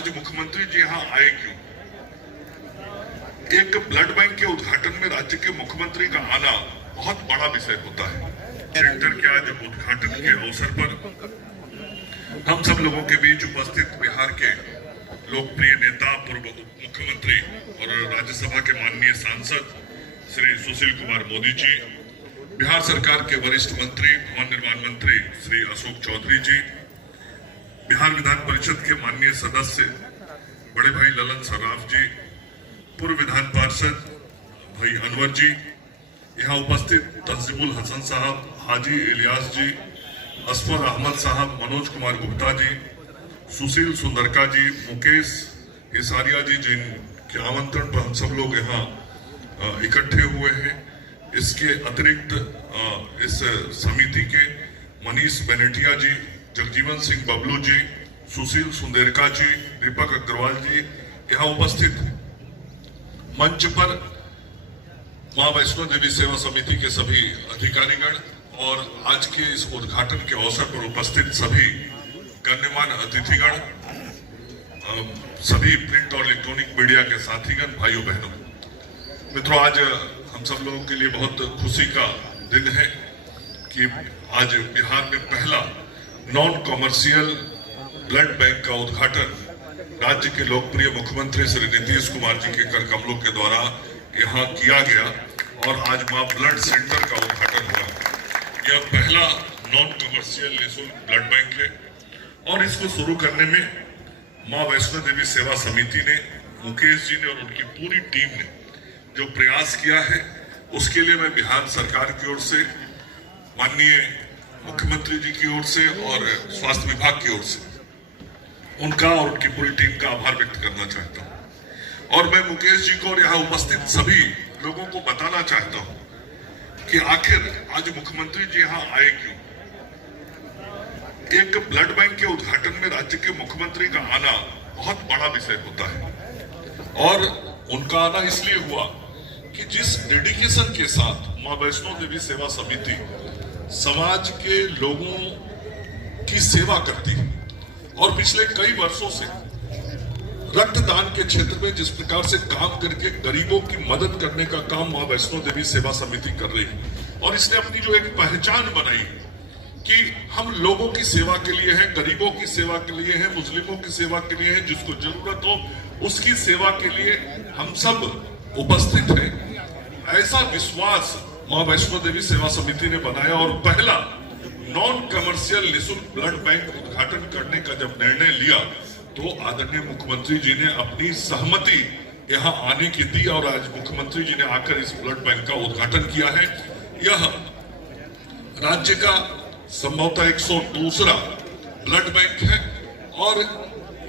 आज मुख्यमंत्री जी यहाँ आए क्यों? एक ब्लड बैंक के उद्घाटन में राज्य के मुख्यमंत्री का आना बहुत बड़ा विषय होता है। सेंटर के आज उद्घाटन के अवसर पर हम सब लोगों के बीच उपस्थित बिहार के लोकप्रिय नेता, पूर्व उप मुख्यमंत्री और राज्यसभा के माननीय सांसद श्री सुशील कुमार मोदी जी, बिहार सरकार के वरिष्ठ मंत्री, भवन निर्माण मंत्री श्री अशोक चौधरी जी, बिहार विधान परिषद के माननीय सदस्य बड़े भाई ललन सराफ जी, पूर्व विधान पार्षद भाई अनवर जी, यहाँ उपस्थित तंजीमुल हसन साहब, हाजी इलियास जी, असफर अहमद साहब, मनोज कुमार गुप्ता जी, सुशील सुंदरका जी, मुकेश इसारिया जी, जिनके आमंत्रण पर हम सब लोग यहाँ इकट्ठे हुए हैं। इसके अतिरिक्त इस समिति के मनीष बेनेटिया जी, जगजीवन सिंह बबलू जी, सुशील सुंदरका जी, दीपक अग्रवाल जी यहाँ उपस्थित हैं। मंच पर मां वैष्णो देवी सेवा समिति के सभी अधिकारीगण और आज के इस उद्घाटन के अवसर पर उपस्थित सभी गण्यमान्य अतिथिगण, सभी प्रिंट और इलेक्ट्रॉनिक मीडिया के साथीगण, भाइयों बहनों, मित्रों, आज हम सब लोगों के लिए बहुत खुशी का दिन है कि आज बिहार में पहला नॉन कॉमर्शियल ब्लड बैंक का उद्घाटन राज्य के लोकप्रिय मुख्यमंत्री श्री नीतीश कुमार जी के कर कमलों के द्वारा यहाँ किया गया और आज मां ब्लड सेंटर का उद्घाटन हुआ। यह पहला नॉन कमर्शियल निःशुल्क ब्लड बैंक है और इसको शुरू करने में मां वैष्णो देवी सेवा समिति ने, मुकेश जी ने और उनकी पूरी टीम ने जो प्रयास किया है, उसके लिए मैं बिहार सरकार की ओर से, माननीय मुख्यमंत्री जी की ओर से और स्वास्थ्य विभाग की ओर से उनका और उनकी पूरी टीम का आभार व्यक्त करना चाहता हूं। और मैं मुकेश जी को और यहाँ उपस्थित सभी लोगों को बताना चाहता हूं कि आखिर आज मुख्यमंत्री जी यहाँ आए क्यों। एक ब्लड बैंक के उद्घाटन में राज्य के मुख्यमंत्री का आना बहुत बड़ा विषय होता है और उनका आना इसलिए हुआ कि जिस डेडिकेशन के साथ मां वैष्णो देवी सेवा समिति समाज के लोगों की सेवा करती है और पिछले कई वर्षों से रक्तदान के क्षेत्र में जिस प्रकार से काम करके गरीबों की मदद करने का काम मां वैष्णो देवी सेवा समिति कर रही है और इसने अपनी जो एक पहचान बनाई कि हम लोगों की सेवा के लिए हैं, गरीबों की सेवा के लिए हैं, मुस्लिमों की सेवा के लिए हैं, जिसको जरूरत हो उसकी सेवा के लिए हम सब उपस्थित हैं। ऐसा विश्वास मां वैष्णो देवी सेवा समिति ने बनाया और पहला नॉन कमर्शियल निःशुल्क ब्लड बैंक उद्घाटन करने का जब निर्णय लिया तो आदरणीय मुख्यमंत्री जी ने अपनी सहमति यहाँ आने की दी और आज मुख्यमंत्री जी ने आकर इस ब्लड बैंक का उद्घाटन किया है। यह राज्य का संभवतः 102वां ब्लड बैंक है और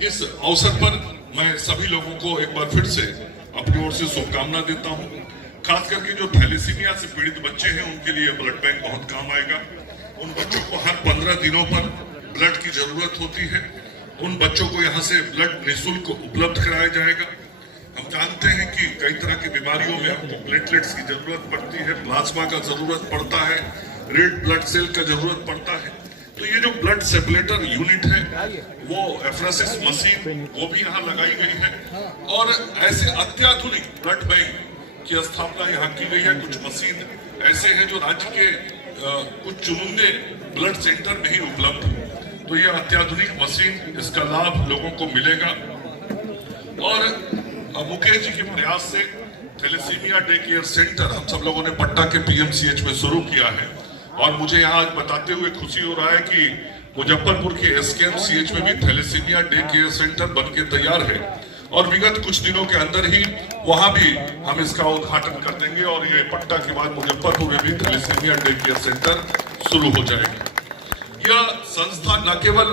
इस अवसर पर मैं सभी लोगों को एक बार फिर से अपनी ओर से शुभकामना देता हूं। खास करके जो थैलेसीमिया से पीड़ित बच्चे हैं उनके लिए ब्लड बैंक बहुत काम आएगा। उन बच्चों को हर 15 दिनों पर ब्लड की जरूरत होती है। उन बच्चों को यहाँ से ब्लड निःशुल्क उपलब्ध कराया जाएगा। हम जानते हैं कि कई तरह की बीमारियों में हमको प्लेटलेट्स की जरूरत पड़ती है, प्लाज्मा का जरूरत पड़ता है, रेड ब्लड सेल का जरूरत पड़ता है। तो ये जो ब्लड सेपरेटर यूनिट है, वो एफ्रासिस मशीन, वो भी यहाँ लगाई गई है और ऐसे अत्याधुनिक ब्लड बैंक की स्थापना यहाँ की गई है। कुछ मशीन ऐसे हैं जो राज्य के कुछ चुनिंदे ब्लड सेंटर में ही उपलब्ध है। तो यह अत्याधुनिक मशीन, इसका लाभ लोगों को मिलेगा और मुकेश जी के प्रयास से थैलेसीमिया डे केयर सेंटर हम सब लोगों ने पटना के पीएमसीएच में शुरू किया है और मुझे यहाँ आज बताते हुए खुशी हो रहा है कि मुजफ्फरपुर के एसकेएमसीएच में भी थैलेसीमिया डे केयर सेंटर बन के तैयार है और विगत कुछ दिनों के अंदर ही वहां भी हम इसका उद्घाटन कर देंगे और ये पटना के बाद मुजफ्फरपुर में भी थैलेसीमिया डे केयर सेंटर शुरू हो जाएगा। यह संस्था न केवल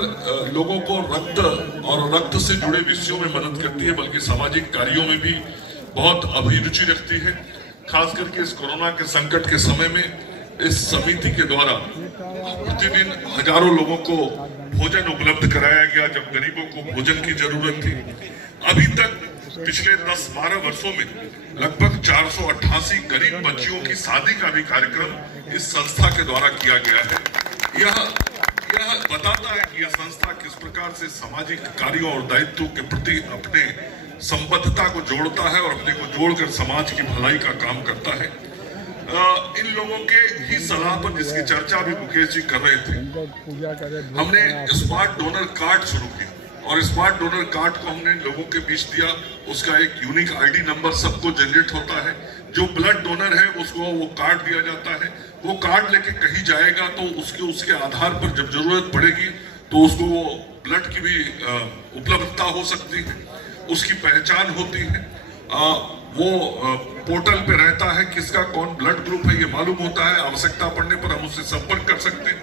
लोगों को रक्त और रक्त से जुड़े विषयों में मदद करती है बल्कि सामाजिक कार्यों में भी बहुत अभिरुचि रखती है। खास करके इस कोरोना के संकट के समय में इस समिति के द्वारा प्रतिदिन हजारों लोगों को भोजन उपलब्ध कराया गया जब गरीबों को भोजन की जरूरत थी। अभी तक पिछले 10-12 वर्षों में लगभग 488 गरीब बच्चियों की शादी का भी कार्यक्रम इस संस्था के द्वारा किया गया है। यह यह बताता है कि यह संस्था किस प्रकार से सामाजिक कार्यों और दायित्वों के प्रति अपने संबद्धता को जोड़ता है और अपने को जोड़कर समाज की भलाई का काम करता है। इन लोगों के ही सलाह पर जिसकी चर्चा भी मुकेश जी कर रहे थे, हमने स्मार्ट डोनर कार्ड शुरू किया और स्मार्ट डोनर कार्ड को हमने लोगों के बीच दिया। उसका एक यूनिक आईडी नंबर सबको जनरेट होता है। जो ब्लड डोनर है उसको वो कार्ड दिया जाता है। वो कार्ड लेके कहीं जाएगा तो उसके आधार पर जब जरूरत पड़ेगी तो उसको वो ब्लड की भी उपलब्धता हो सकती है, उसकी पहचान होती है। वो पोर्टल पे रहता है, किसका कौन ब्लड ग्रुप है ये मालूम होता है। आवश्यकता पड़ने पर हम उससे संपर्क कर सकते हैं।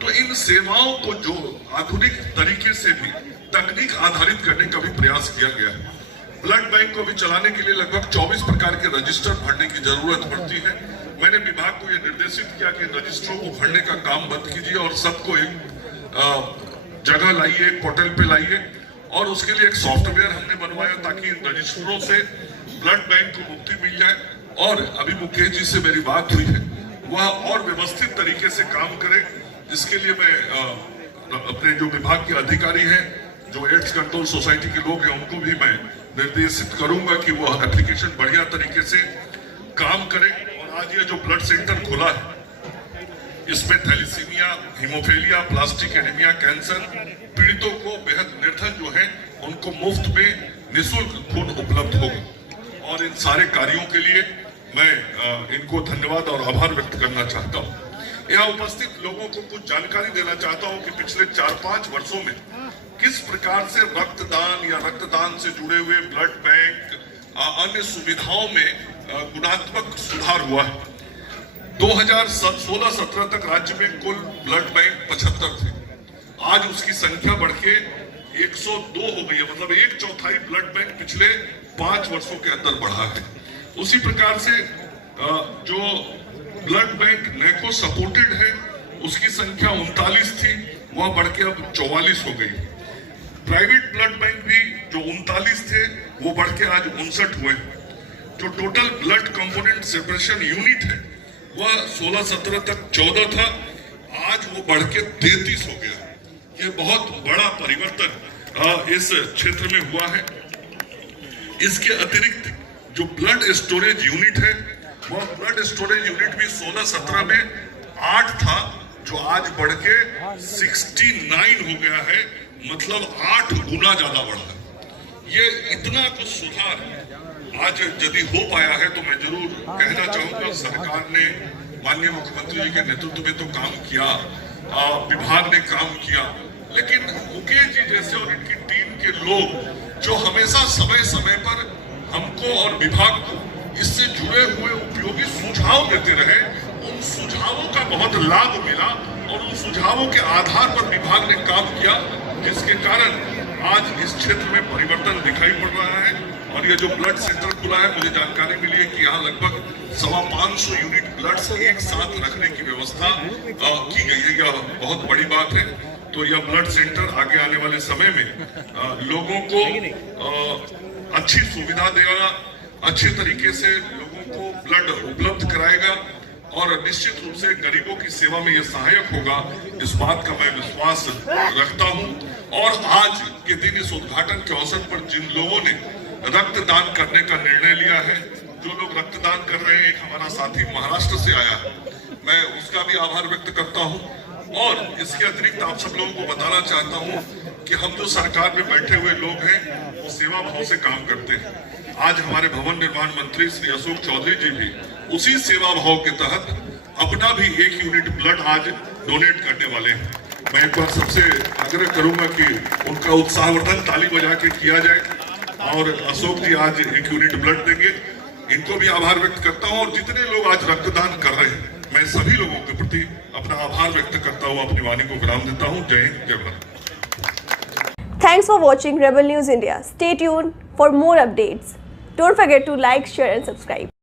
तो इन सेवाओं को जो आधुनिक तरीके से भी तकनीक आधारित करने का भी प्रयास किया गया है। ब्लड बैंक को भी चलाने के लिए लगभग 24 प्रकार के रजिस्टर भरने की जरूरत पड़ती है। मैंने विभाग को यह निर्देशित किया कि रजिस्टरों को भरने का काम बंद कीजिए और सबको एक जगह लाइए, एक पोर्टल पे लाइए और उसके लिए एक सॉफ्टवेयर हमने बनवाया ताकि रजिस्टरों से ब्लड बैंक को मुक्ति मिल जाए। और अभी मुकेश जी से मेरी बात हुई है, वह और व्यवस्थित तरीके से काम करे। इसके लिए मैं अपने जो विभाग के अधिकारी हैं, जो एड्स कंट्रोल सोसाइटी के लोग हैं, उनको भी मैं निर्देशित करूंगा कि वह एप्लीकेशन बढ़िया तरीके से काम करे। और आज ये जो ब्लड सेंटर खुला है, इसमें thalassaemia, haemophilia, plastic anaemia, cancer पीड़ितों को बेहद निर्धन जो है उनको मुफ्त में निःशुल्क खून उपलब्ध होगा। और इन सारे कार्यों के लिए मैं इनको धन्यवाद और आभार व्यक्त करना चाहता हूँ। यहाँ उपस्थित लोगों को कुछ जानकारी देना चाहता हूँ कि पिछले 4-5 वर्षों में किस प्रकार से रक्तदान या रक्तदान से जुड़े हुए ब्लड बैंक अन्य सुविधाओं में गुणात्मक सुधार हुआ है। 2016-17 तक राज्य में कुल ब्लड बैंक 75 थे। आज उसकी संख्या बढ़ के 102 हो गई है। मतलब 1/4 ब्लड बैंक पिछले 5 वर्षों के अंदर बढ़ा है। उसी प्रकार से जो ब्लड बैंक नैको सपोर्टेड है उसकी संख्या 39 थी, वह बढ़ के अब 44 हो गई। प्राइवेट ब्लड बैंक भी जो 39 थे वो बढ़ के आज 59 हुए। जो total blood component separation unit है वह 16-17 तक 14 था, आज वो बढ़ के 33 हो गया। ये बहुत बड़ा परिवर्तन इस क्षेत्र में हुआ है। इसके अतिरिक्त जो ब्लड स्टोरेज यूनिट है, वह ब्लड स्टोरेज यूनिट भी 16-17 में 8 था, जो आज बढ़ के 69 हो गया है। मतलब 8 गुना ज्यादा बढ़ा। ये इतना कुछ सुधार आज यदि हो पाया है तो मैं जरूर कहना चाहूंगा सरकार ने, माननीय मुख्यमंत्री जी के नेतृत्व में तो काम किया, विभाग ने काम किया, लेकिन मुकेश जी जैसे और इनकी टीम के लोग जो हमेशा समय समय पर हमको और विभाग को इससे जुड़े हुए उपयोगी सुझाव देते रहे, उन सुझावों का बहुत लाभ मिला और उन सुझावों के आधार पर विभाग ने काम किया, जिसके कारण आज इस क्षेत्र में परिवर्तन दिखाई पड़ रहा है। और ये जो ब्लड सेंटर खुला है, मुझे जानकारी मिली है कि यहाँ लगभग 525 यूनिट ब्लड एक साथ रखने की व्यवस्था की गई है। यह बहुत बड़ी बात है। तो यह ब्लड सेंटर आगे आने वाले समय में लोगों को अच्छी सुविधा देगा, अच्छे तरीके से लोगों को ब्लड उपलब्ध कराएगा और निश्चित रूप से गरीबों की सेवा में यह सहायक होगा, इस बात का मैं विश्वास रखता हूं। और आज के दिन इस उद्घाटन के अवसर पर जिन लोगों ने रक्तदान करने का निर्णय लिया है, जो लोग रक्तदान कर रहे हैं, एक हमारा साथी महाराष्ट्र से आया है, मैं उसका भी आभार व्यक्त करता हूं। और इसके अतिरिक्त आप सब लोगों को बताना चाहता हूं कि हम जो सरकार में बैठे हुए लोग हैं वो सेवा भाव से काम करते हैं। आज हमारे भवन निर्माण मंत्री श्री अशोक चौधरी जी भी उसी सेवा भाव के तहत अपना भी 1 यूनिट ब्लड आज डोनेट करने वाले हैं। मैं एक बार सबसे आग्रह करूंगा कि उनका उत्साहवर्धन ताली बजा के किया जाए। और अशोक जी आज 1 यूनिट ब्लड देंगे, इनको भी आभार व्यक्त करता हूं। और जितने लोग आज रक्तदान कर रहे हैं, मैं सभी लोगों के प्रति अपना आभार व्यक्त करता हुआ अपनी वाणी को विराम देता हूं। जय हिंद, जय Bharat. Thanks for watching Rebel News India. Stay tuned for more updates. Don't forget to like, share and subscribe.